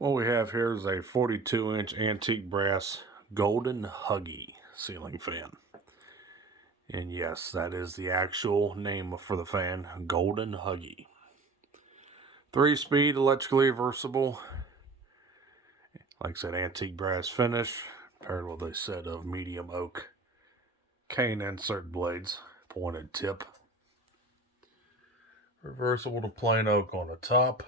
What we have here is a 42-inch antique brass golden Huggy ceiling fan. And yes, that is the actual name for the fan, Golden Huggy. 3-speed, electrically reversible. Like I said, antique brass finish, paired with a set of medium oak cane insert blades, pointed tip. Reversible to plain oak on the top.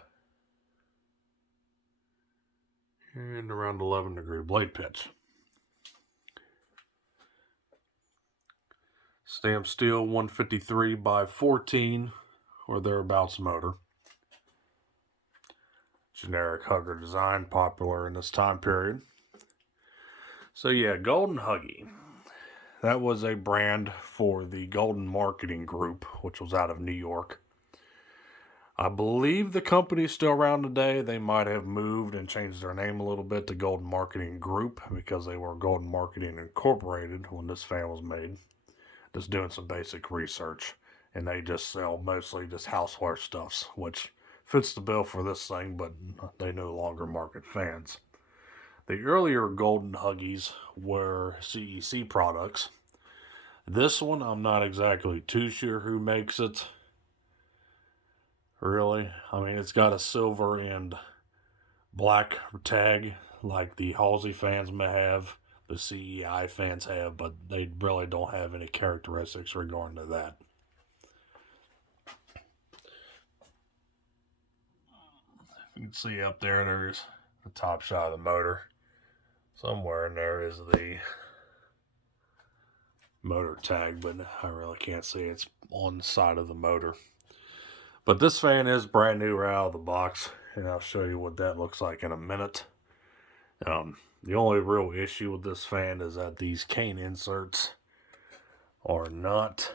And around 11-degree blade pitch. Stamped steel 153 by 14 or thereabouts motor. Generic hugger design, popular in this time period. So yeah, Golden Huggy. That was a brand for the Golden Marketing Group, which was out of New York. I believe the company's still around today. They might have moved and changed their name a little bit to Golden Marketing Group because they were Golden Marketing Incorporated when this fan was made. Just doing some basic research. And they just sell mostly just houseware stuffs, which fits the bill for this thing, but they no longer market fans. The earlier Golden Huggies were CEC products. This one, I'm not exactly too sure who makes it. Really? I mean, it's got a silver and black tag like the Halsey fans may have, the CEI fans have, but they really don't have any characteristics regarding to that. You can see up there, there's the top shot of the motor. Somewhere in there is the motor tag, but I really can't see. It's on the side of the motor. But this fan is brand new right out of the box, and I'll show you what that looks like in a minute. The only real issue with this fan is that these cane inserts are not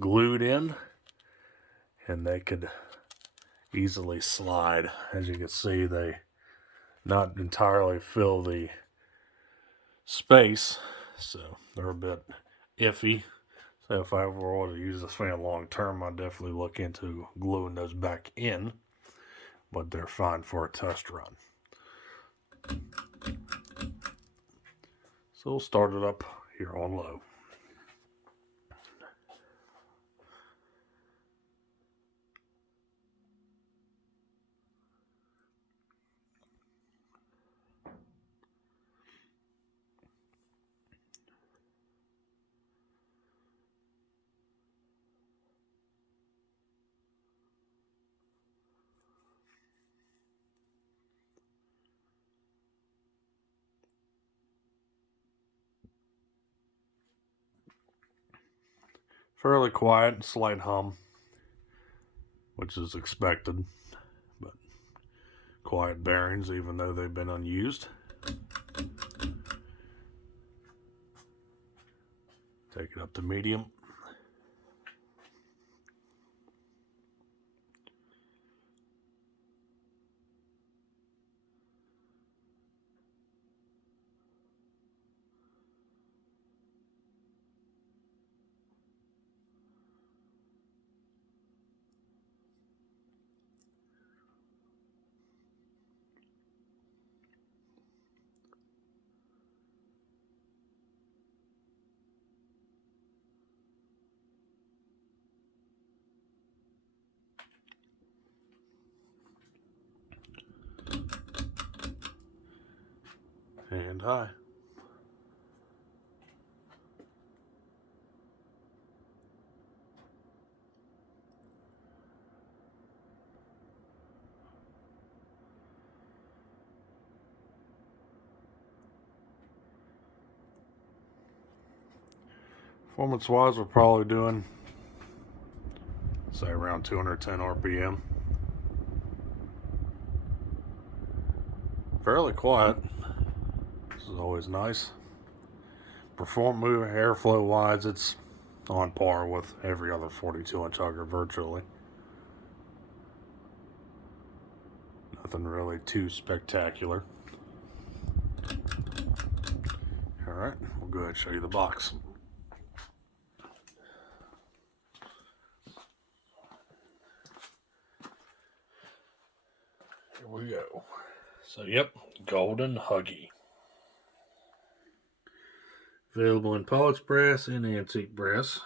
glued in, and they could easily slide. As you can see, they not entirely fill the space, so they're a bit iffy. So if I ever were to use this fan long term, I'd definitely look into gluing those back in, but they're fine for a test run. So we'll start it up here on low. Fairly quiet, slight hum, which is expected, but quiet bearings even though they've been unused. Take it up to medium. And high. Performance wise, we're probably doing, say, around 210 RPM. Fairly quiet. This is always nice. Moving airflow wise, it's on par with every other 42-inch hugger virtually. Nothing really too spectacular. Alright, we'll go ahead and show you the box. Here we go. So, yep, golden Huggy. Available in polished brass and antique brass.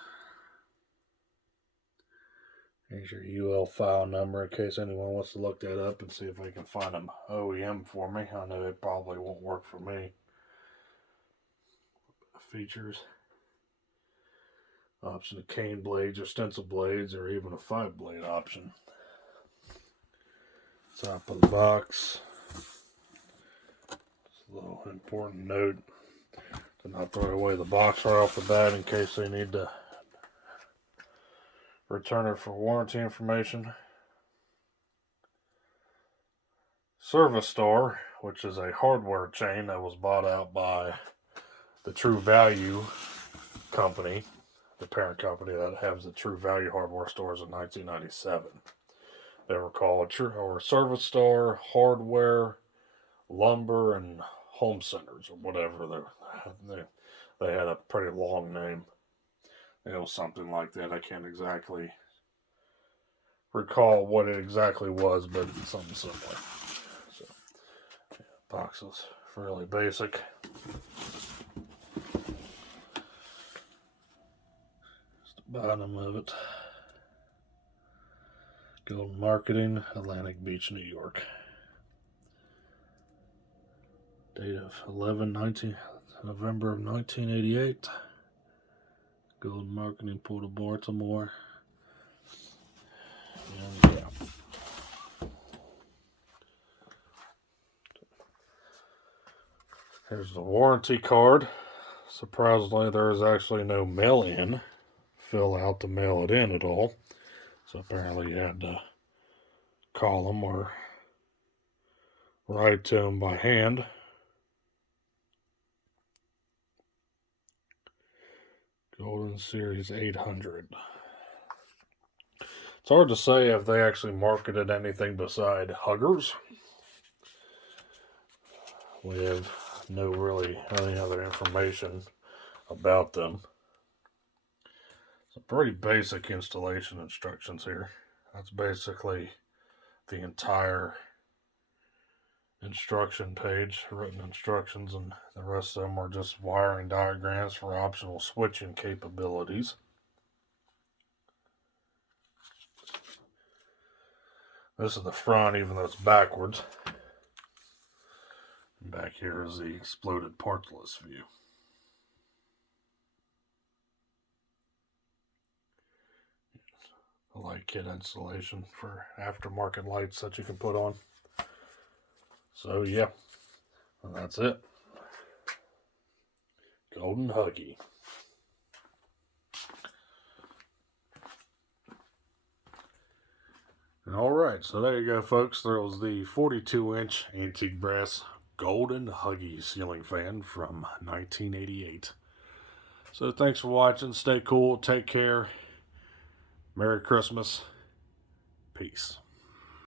Here's your UL file number in case anyone wants to look that up and see if they can find an OEM for me. I know it probably won't work for me. Features. Option of cane blades or stencil blades or even a 5-blade option. Top of the box. Just a little important note. Do not throw away the box right off the bat in case they need to return it for warranty information. Service Store, which is a hardware chain that was bought out by the True Value company, the parent company that has the True Value hardware stores in 1997. They were called Service Store, Hardware, Lumber, and Home Centers, or whatever. They had a pretty long name. It was something like that. I can't exactly recall what it exactly was, but it's something similar. So, yeah, box is fairly basic. Just the bottom of it. Golden Marketing, Atlantic Beach, New York. Date of November of 1988. Golden Marketing, Port of Baltimore. And yeah. Here's the warranty card. Surprisingly, there is actually no mail-in fill out to mail it in at all. So apparently you had to call them or write to them by hand. Golden Series 800. It's hard to say if they actually marketed anything beside huggers. We have no really any other information about them. Some pretty basic installation instructions here. That's basically the entire instruction page, written instructions, and the rest of them are just wiring diagrams for optional switching capabilities. This is the front, even though it's backwards. And back here is the exploded parts list view. A light kit installation for aftermarket lights that you can put on. So yeah, and that's it. Golden Huggy. Alright, so there you go, folks. There was the 42-inch antique brass Golden Huggy ceiling fan from 1988. So thanks for watching. Stay cool. Take care. Merry Christmas. Peace.